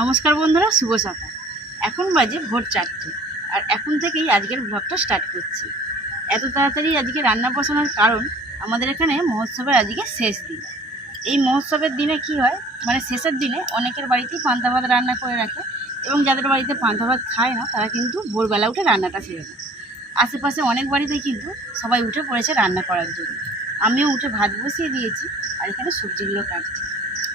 নমস্কার বন্ধুরা, শুভ সকাল। এখন বাজে ভোর 4টে, আর এখন থেকেই আজকের ব্লগটা স্টার্ট করছি। এত তাড়াতাড়ি আজকে রান্না বসানোর কারণ, আমাদের এখানে মহোৎসবের আজকে শেষ দিন। এই মহোৎসবের দিনে কি হয়, মানে শেষের দিনে অনেকের বাড়িতেই পান্তা ভাত রান্না করে রাখে, এবং যাদের বাড়িতে পান্তা ভাত খায় না তারা কিন্তু ভোরবেলা উঠে রান্নাটা সেরে নেয়। আশেপাশে অনেক বাড়িতেই কিন্তু সবাই উঠে পড়েছে রান্না করার জন্য। আমিও উঠে ভাত বসিয়ে দিয়েছি, আর এখানে সবজিগুলো কাটছি।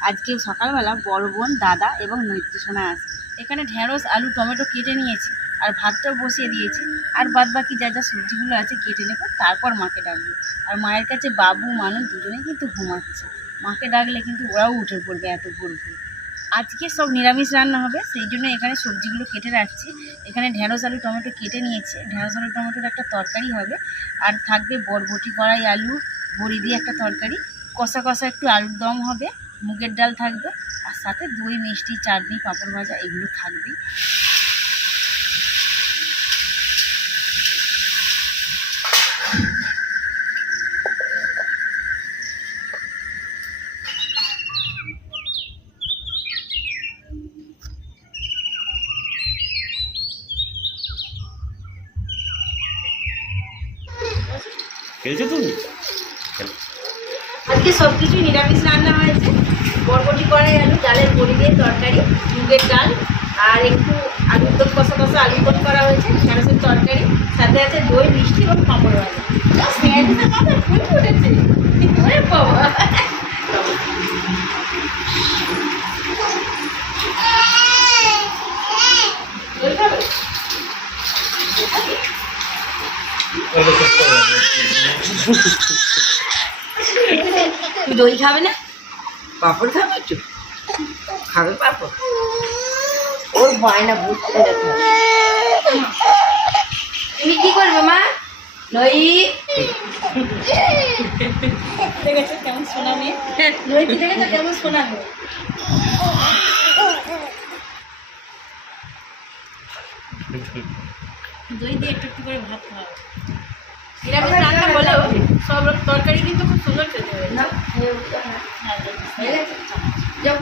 আজকে সকালবেলা বড় বোন, দাদা এবং নৈত্যসোনা আসবে। এখানে ঢেঁড়স, আলু, টমেটো কেটে নিয়েছি, আর ভাতটাও বসিয়ে দিয়েছি। আর বাদ বাকি যা যা সবজিগুলো আছে কেটে নেবো, তারপর মাকে ডাকবো। আর মায়ের কাছে বাবু, মানুষ দুজনেই কিন্তু ঘুমাচ্ছে। মাকে ডাকলে কিন্তু ওরাও উঠে পড়বে এত ভোর ভোর। আজকে সব নিরামিষ রান্না হবে, সেই জন্য এখানে সবজিগুলো কেটে রাখছি। এখানে ঢেঁড়স, আলু, টমেটো কেটে নিয়েছি। ঢেঁড়স, আলু, টমেটোর একটা তরকারি হবে, আর থাকবে বরবটি, কড়াই, আলু, বড়ি দিয়ে একটা তরকারি, কষা কষা একটু আলুর দম হবে, মুগের ডাল থাকবে, আর সাথে দই, মিষ্টি, চাটনি, পাঁপড় ভাজা এগুলো থাকবেই। খেলছো তুমি? আজকে সব কিছুই নিরামিষ রান্না হয়েছে। বরবটি, কড়াই, আলু, ডালের বড়ি দিয়ে তরকারি, মুগের ডাল, আর একটু আলুর দম, কষা কষা আলুর দম করা হয়েছে, ঢেঁড়সের তরকারি, সাথে আছে দই, মিষ্টি এবং পাঁপড় ভাজা। ফুল ফুটেছে বাবা। তুই দই খাবে না? পাপড় খাবে? একটু খাবে পাপড়? ওর বায়না বুঝতে দেখো। তুমি কি করবে মা? নই দেখেছো কেমন সোনা মেয়ে? নই কি দেখেছো কেমন সোনা মেয়ে? দই দিয়ে একটু একটু করে ভাত খাওয়া। নিরামিষ রান্না বলেও সব তরকারি কিন্তু খুব সুন্দর খেতে হয় না? যাও।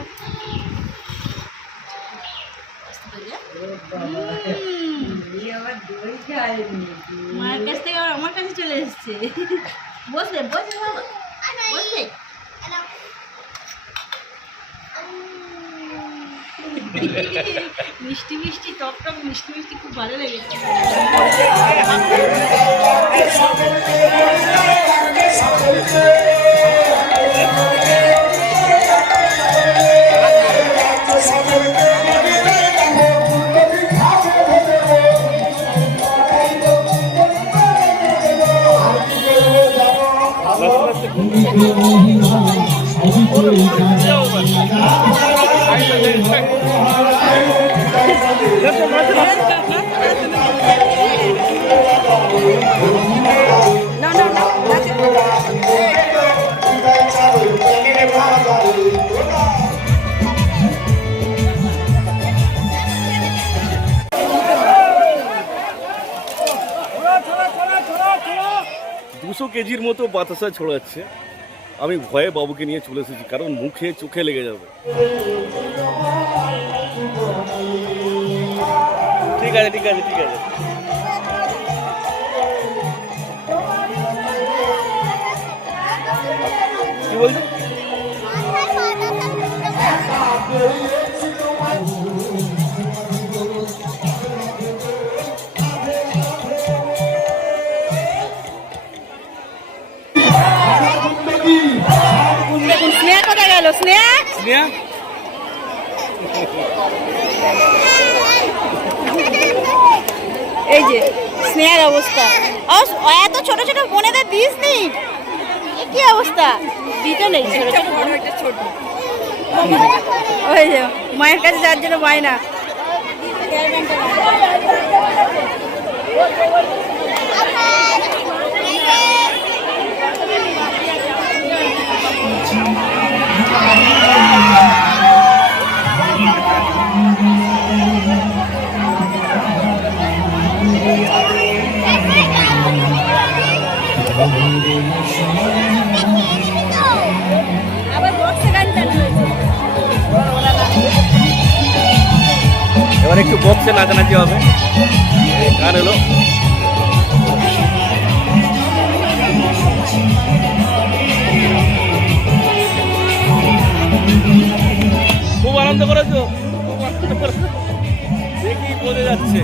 মায়ের কাছ থেকে আমার কাছে চলে এসছে। বসবে বসবে বাবা, বসবে। মিষ্টি মিষ্টি, টক টক মিষ্টি মিষ্টি, খুব ভালো লেগেছে। কেজির মতো বাতাসা ছড়াচ্ছে। আমি ভয়ে বাবুকে নিয়ে চলে এসেছি, কারণ মুখে চোখে লেগে যাবে। ঠিক আছে ঠিক আছে ঠিক আছে। কি বলছো? স্নেহা এই যে স্নেহার অবস্থা, এত ছোট ছোট বোনেদের দিস নি, কি অবস্থা, দিতে নেই ছোট ছোট ওই যে মায়ের কাছে যার জন্য বায়না। আবার বক্সে গান চালু হয়েছে। এবার একটু বক্সে নাচানাচি হবে, গান এলো। খুব আনন্দ করেছো, দেখি বোঝা যাচ্ছে।